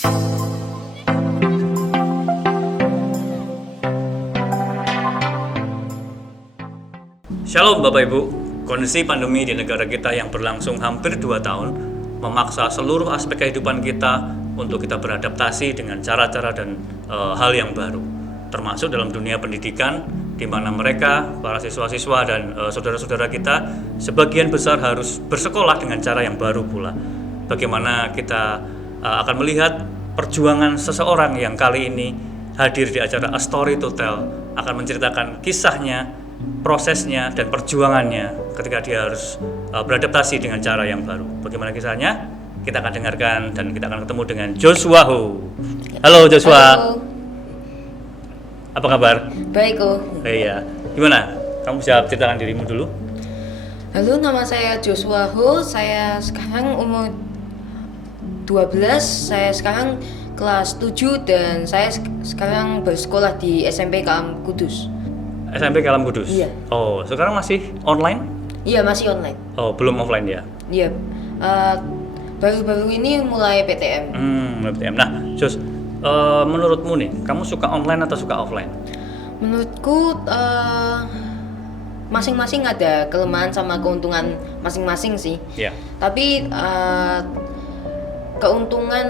Shalom Bapak Ibu, kondisi pandemi di negara kita yang berlangsung hampir 2 tahun memaksa seluruh aspek kehidupan kita untuk kita beradaptasi dengan cara-cara dan hal yang baru, termasuk dalam dunia pendidikan, di mana mereka, para siswa-siswa dan saudara-saudara kita, sebagian besar harus bersekolah dengan cara yang baru pula. Bagaimana kita akan melihat perjuangan seseorang yang kali ini hadir di acara A Story to Tell, akan menceritakan kisahnya, prosesnya dan perjuangannya ketika dia harus beradaptasi dengan cara yang baru. Bagaimana kisahnya? Kita akan dengarkan dan kita akan ketemu dengan Joshua Ho. Halo Joshua. Halo. Apa kabar? Baik, Oh. Iya. Gimana? Kamu bisa ceritakan dirimu dulu? Halo, nama saya Joshua Ho. Saya sekarang umur 12. Saya sekarang kelas 7 dan saya sekarang bersekolah di SMP Kalam Kudus. SMP Kalam Kudus? Iya. Oh, sekarang masih online? Iya, masih online. Oh, belum offline ya? Iya. Baru-baru ini mulai PTM. PTM. Nah, Jos, menurutmu nih, kamu suka online atau suka offline? Menurutku masing-masing ada kelemahan sama keuntungan masing-masing sih. Iya. Tapi keuntungan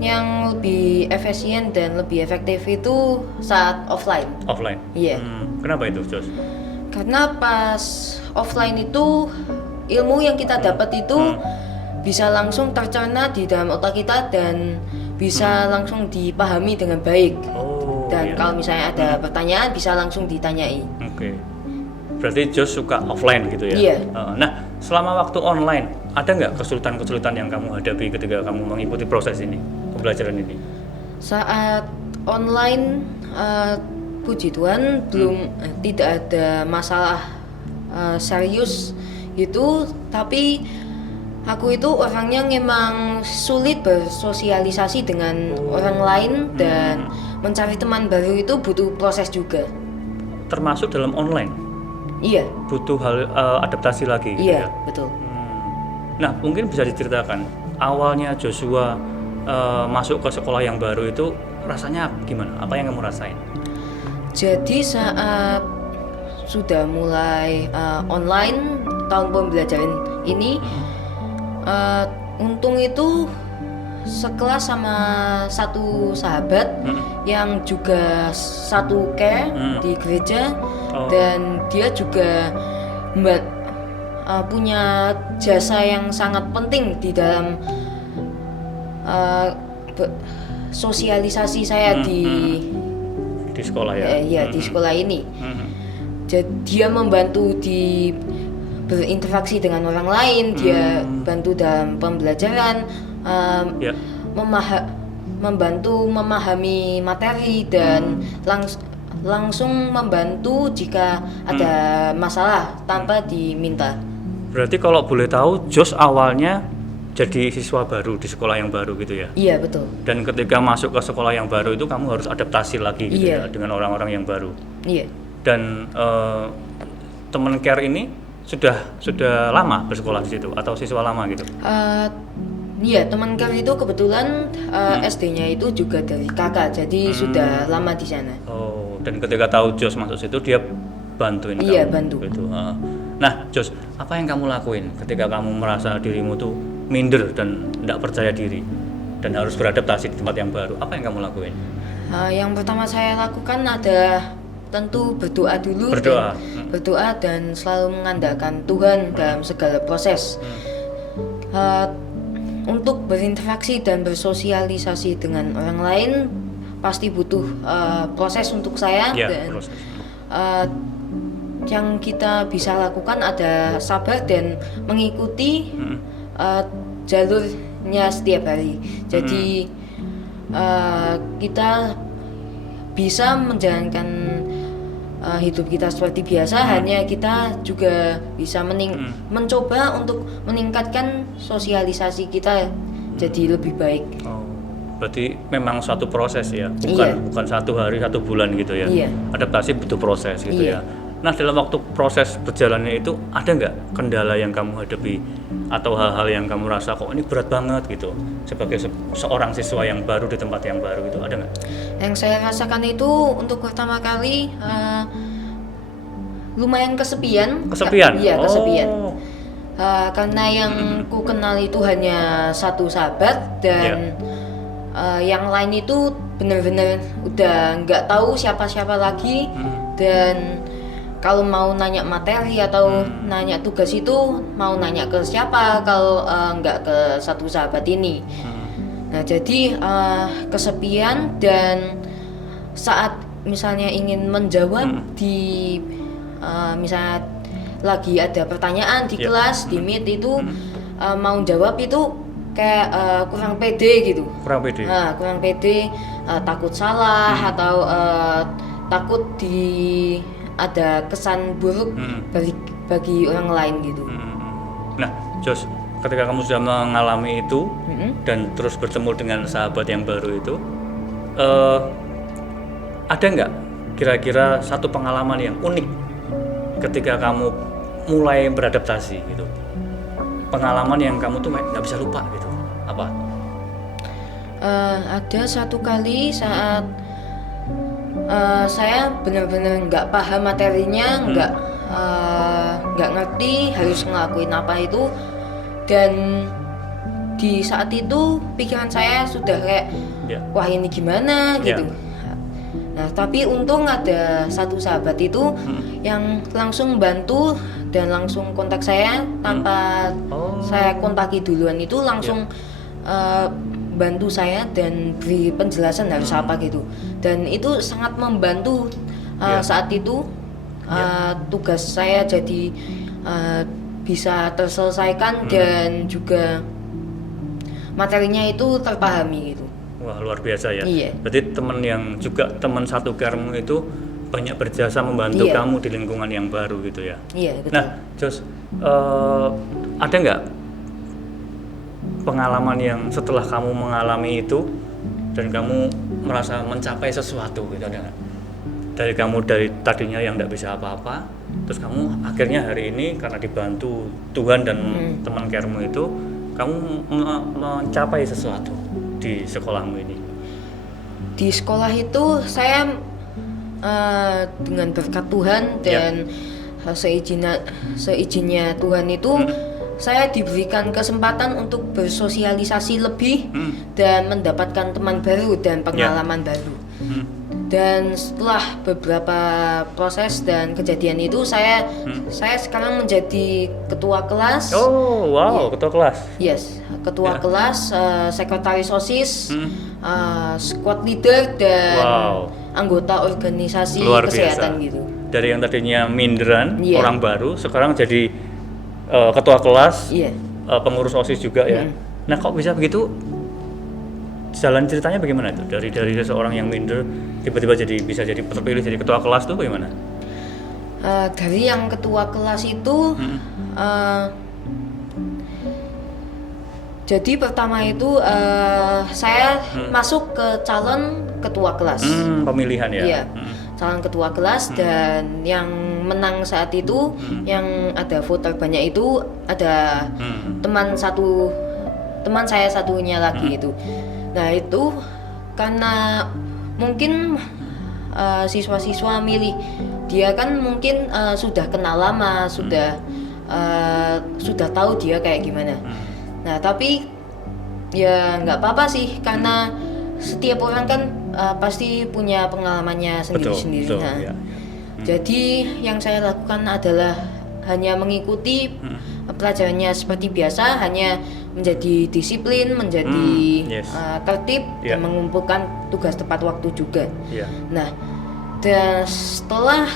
yang lebih efisien dan lebih efektif itu saat offline. Offline? Iya. Kenapa itu, Jos? Karena pas offline itu ilmu yang kita dapat itu bisa langsung tercerna di dalam otak kita dan bisa langsung dipahami dengan baik. Oh, Dan iya. kalau misalnya ada pertanyaan bisa langsung ditanyai. Oke. Berarti Jos suka offline gitu ya? Iya. Nah, selama waktu online, ada nggak kesulitan-kesulitan yang kamu hadapi ketika kamu mengikuti proses ini, pembelajaran ini? Saat online, puji Tuhan tidak ada masalah serius gitu, tapi aku itu orangnya memang sulit bersosialisasi dengan orang lain dan mencari teman baru itu butuh proses juga. Termasuk dalam online? Iya. Butuh hal adaptasi lagi gitu Iya, ya? betul. Nah, mungkin bisa diceritakan awalnya Joshua masuk ke sekolah yang baru itu rasanya gimana? Apa yang kamu rasain? Jadi saat sudah mulai online tahun pembelajaran ini, untung itu sekelas sama satu sahabat yang juga satu care di gereja. Dan dia juga punya jasa yang sangat penting di dalam sosialisasi saya di sekolah ya? Di sekolah ini. Jadi dia membantu di berinteraksi dengan orang lain, dia bantu dalam pembelajaran, membantu memahami materi dan langsung membantu jika ada masalah tanpa diminta. Berarti kalau boleh tahu, Jos awalnya jadi siswa baru di sekolah yang baru gitu ya? Iya, betul. Dan ketika masuk ke sekolah yang baru itu kamu harus adaptasi lagi gitu ya dengan orang-orang yang baru. Iya. Dan teman care ini sudah lama bersekolah di situ atau siswa lama gitu? Iya, teman care itu kebetulan SD-nya itu juga dari kakak, jadi sudah lama di sana. Oh, dan ketika tahu Jos masuk situ dia bantuin kamu? Iya, bantu. Gitu. Nah, Jos, apa yang kamu lakuin ketika kamu merasa dirimu tuh minder dan tidak percaya diri dan harus beradaptasi di tempat yang baru? Apa yang kamu lakuin? Yang pertama saya lakukan ada tentu berdoa dulu. Berdoa dan selalu mengandalkan Tuhan dalam segala proses. Untuk berinteraksi dan bersosialisasi dengan orang lain pasti butuh proses untuk saya. Dan proses. Yang kita bisa lakukan ada sabar dan mengikuti jalurnya setiap hari. Jadi kita bisa menjalankan hidup kita seperti biasa, hanya kita juga bisa mencoba untuk meningkatkan sosialisasi kita jadi lebih baik. Berarti memang suatu proses ya, bukan 1 hari 1 bulan gitu ya. Iya. Adaptasi butuh proses gitu ya. Nah, dalam waktu proses berjalannya itu ada nggak kendala yang kamu hadapi atau hal-hal yang kamu rasa kok ini berat banget gitu sebagai seorang siswa yang baru di tempat yang baru itu, ada nggak? Yang saya rasakan itu untuk pertama kali lumayan kesepian. Iya, kesepian. Karena yang ku kenal itu hanya satu sahabat dan yang lain itu benar-benar udah nggak tahu siapa-siapa lagi. Dan kalau mau nanya materi atau nanya tugas itu mau nanya ke siapa kalau nggak ke satu sahabat ini. Nah, jadi kesepian, dan saat misalnya ingin menjawab di misalnya lagi ada pertanyaan di kelas, di meet itu mau jawab itu kayak kurang pede gitu. Kurang pede. Kurang pede, takut salah atau takut ada kesan buruk bagi orang lain gitu. Nah, Jos, ketika kamu sudah mengalami itu dan terus bertemu dengan sahabat yang baru itu, ada nggak kira-kira satu pengalaman yang unik ketika kamu mulai beradaptasi gitu? Pengalaman yang kamu tuh nggak bisa lupa gitu, apa? Ada satu kali saat saya benar-benar nggak paham materinya, nggak ngerti harus ngelakuin apa itu, dan di saat itu pikiran saya sudah kayak wah ini gimana gitu. Nah, tapi untung ada satu sahabat itu yang langsung bantu dan langsung kontak saya tanpa saya kontaki duluan, itu langsung bantu saya dan beri penjelasan harus apa gitu, dan itu sangat membantu saat itu tugas saya jadi bisa terselesaikan dan juga materinya itu terpahami gitu. Wah, luar biasa ya. Iya. Berarti teman satu karmu itu banyak berjasa membantu kamu di lingkungan yang baru gitu ya. Iya, betul. Nah, Jos, ada nggak pengalaman yang setelah kamu mengalami itu dan kamu merasa mencapai sesuatu gitu, ada nggak? Dari tadinya yang nggak bisa apa-apa, terus kamu akhirnya hari ini karena dibantu Tuhan dan teman karemu itu, kamu mencapai sesuatu di sekolahmu ini. Di sekolah itu saya dengan berkat Tuhan dan seizinnya Tuhan itu saya diberikan kesempatan untuk bersosialisasi lebih dan mendapatkan teman baru dan pengalaman baru. Dan setelah beberapa proses dan kejadian itu saya sekarang menjadi ketua kelas. Oh, wow, ketua kelas. Yes, ketua kelas, sekretaris OSIS, squad leader dan anggota organisasi kesehatan gitu. Dari yang tadinya minderan, orang baru, sekarang jadi ketua kelas, pengurus OSIS juga ya. Nah, kok bisa begitu? Jalan ceritanya bagaimana itu? Dari seseorang yang minder tiba-tiba bisa jadi terpilih jadi ketua kelas tuh bagaimana? Dari yang ketua kelas itu, jadi pertama itu saya masuk ke calon ketua kelas. Pemilihan ya? Iya, calon ketua kelas dan yang menang saat itu, yang ada voter banyak itu ada teman saya satunya lagi itu. Nah itu karena mungkin siswa-siswa milih dia kan mungkin sudah kenal lama, sudah tahu dia kayak gimana. Nah tapi ya nggak apa-apa sih, karena setiap orang kan pasti punya pengalamannya sendiri-sendiri. Nah, jadi yang saya lakukan adalah hanya mengikuti pelajarannya seperti biasa, hanya menjadi disiplin, menjadi tertib dan mengumpulkan tugas tepat waktu juga. Nah, dan setelah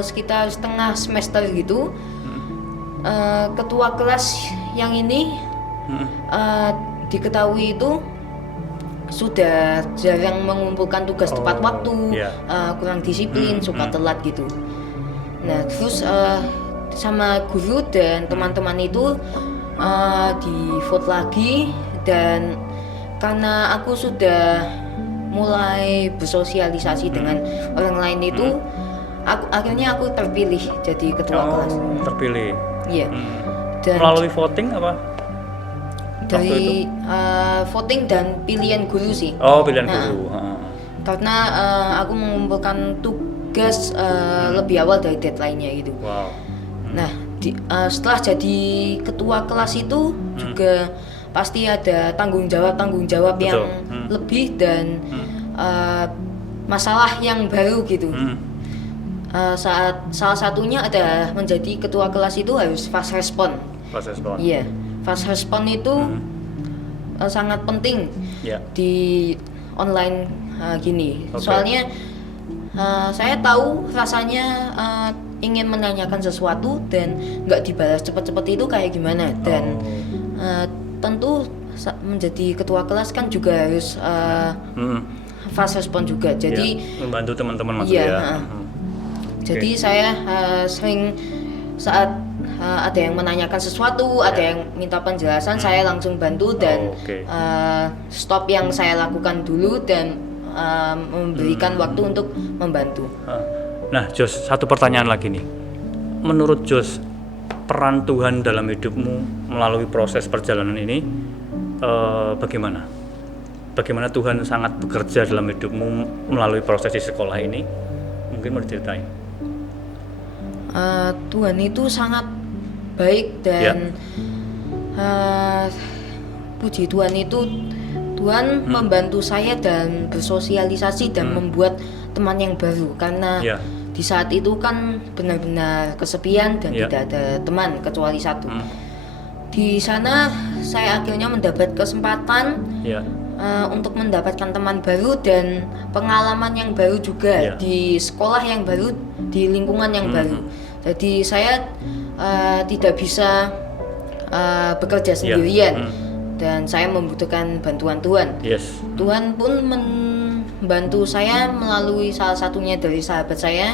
sekitar setengah semester gitu, ketua kelas yang ini diketahui itu sudah jarang mengumpulkan tugas tepat waktu, kurang disiplin, suka telat gitu. Nah, terus sama guru dan teman-teman itu di vote lagi, dan karena aku sudah mulai bersosialisasi dengan orang lain itu, akhirnya aku terpilih jadi ketua kelas. Terpilih. Iya. Dan Melalui voting apa? dari voting dan pilihan guru sih. Oh, pilihan Nah, guru. Karena aku mengumpulkan tugas lebih awal dari deadline-nya gitu. Wow. Nah, setelah jadi ketua kelas itu juga pasti ada tanggung jawab Betul. yang lebih dan masalah yang baru gitu. Salah satunya ada menjadi ketua kelas itu harus fast respon. Fast respon. Iya, fast respon itu sangat penting Ya. di online gini. Oke. Soalnya saya tahu rasanya ingin menanyakan sesuatu dan nggak dibalas cepat-cepat itu kayak gimana. Dan tentu menjadi ketua kelas kan juga harus fast respon juga. Jadi membantu teman-teman maksudnya. Jadi saya sering saat ada yang menanyakan sesuatu, ada yang minta penjelasan, saya langsung bantu dan stop yang saya lakukan dulu dan memberikan waktu untuk membantu. Nah, Jos, satu pertanyaan lagi nih. Menurut Jos, peran Tuhan dalam hidupmu melalui proses perjalanan ini bagaimana? Bagaimana Tuhan sangat bekerja dalam hidupmu melalui proses di sekolah ini? Mungkin mau diceritain. Tuhan itu sangat baik dan puji Tuhan itu Tuhan membantu saya dan bersosialisasi dan membuat teman yang baru karena di saat itu kan benar-benar kesepian dan tidak ada teman kecuali satu. Di sana saya akhirnya mendapat kesempatan untuk mendapatkan teman baru dan pengalaman yang baru juga di sekolah yang baru, di lingkungan yang baru. Jadi saya tidak bisa bekerja sendirian dan saya membutuhkan bantuan Tuhan. Tuhan pun membantu saya melalui salah satunya dari sahabat saya,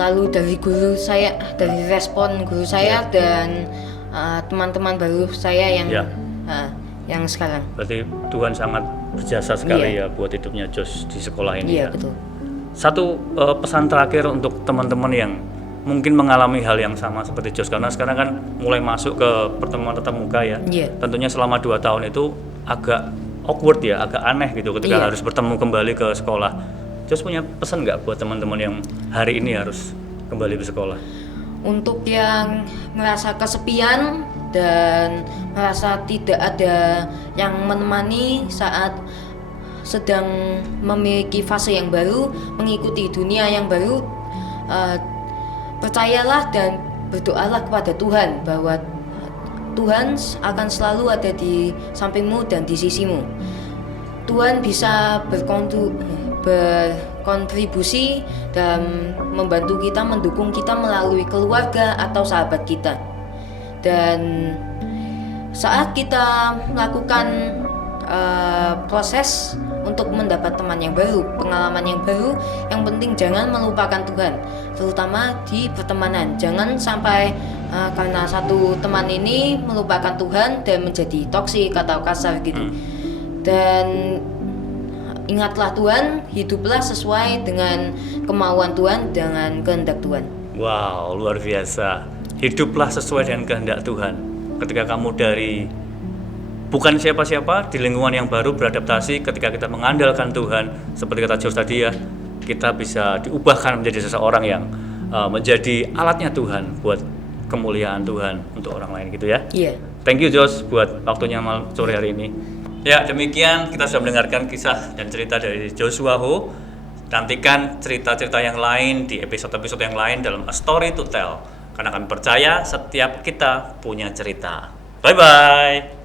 lalu dari guru saya, dari respon guru saya dan teman-teman baru saya yang sekarang. Berarti Tuhan sangat berjasa sekali ya buat hidupnya Jos di sekolah ini. Iya, betul. Satu pesan terakhir untuk teman-teman yang mungkin mengalami hal yang sama seperti Jos, karena sekarang kan mulai masuk ke pertemuan tatap muka ya. Tentunya selama 2 tahun itu agak awkward ya, agak aneh gitu ketika harus bertemu kembali ke sekolah. Jos punya pesan nggak buat teman-teman yang hari ini harus kembali ke sekolah? Untuk yang merasa kesepian dan merasa tidak ada yang menemani saat sedang memiliki fase yang baru, mengikuti dunia yang baru, percayalah dan berdoalah kepada Tuhan bahwa Tuhan akan selalu ada di sampingmu dan di sisimu. Tuhan bisa berkontribusi dan membantu kita, mendukung kita melalui keluarga atau sahabat kita. Dan saat kita melakukan proses untuk mendapat teman yang baru, pengalaman yang baru, yang penting jangan melupakan Tuhan, terutama di pertemanan. Jangan sampai karena satu teman ini melupakan Tuhan dan menjadi toksik atau kasar gitu. Dan ingatlah Tuhan, hiduplah sesuai dengan kemauan Tuhan, dengan kehendak Tuhan. Wow, luar biasa. Hiduplah sesuai dengan kehendak Tuhan. Ketika kamu dari bukan siapa-siapa di lingkungan yang baru beradaptasi, ketika kita mengandalkan Tuhan, seperti kata Jos tadi ya, kita bisa diubahkan menjadi seseorang yang menjadi alatnya Tuhan buat kemuliaan Tuhan untuk orang lain gitu ya. Thank you Jos buat waktunya sore hari ini. Ya, demikian kita sudah mendengarkan kisah dan cerita dari Joshua Ho. Nantikan cerita-cerita yang lain di episode-episode yang lain dalam A Story to Tell. Karena kami percaya setiap kita punya cerita. Bye-bye.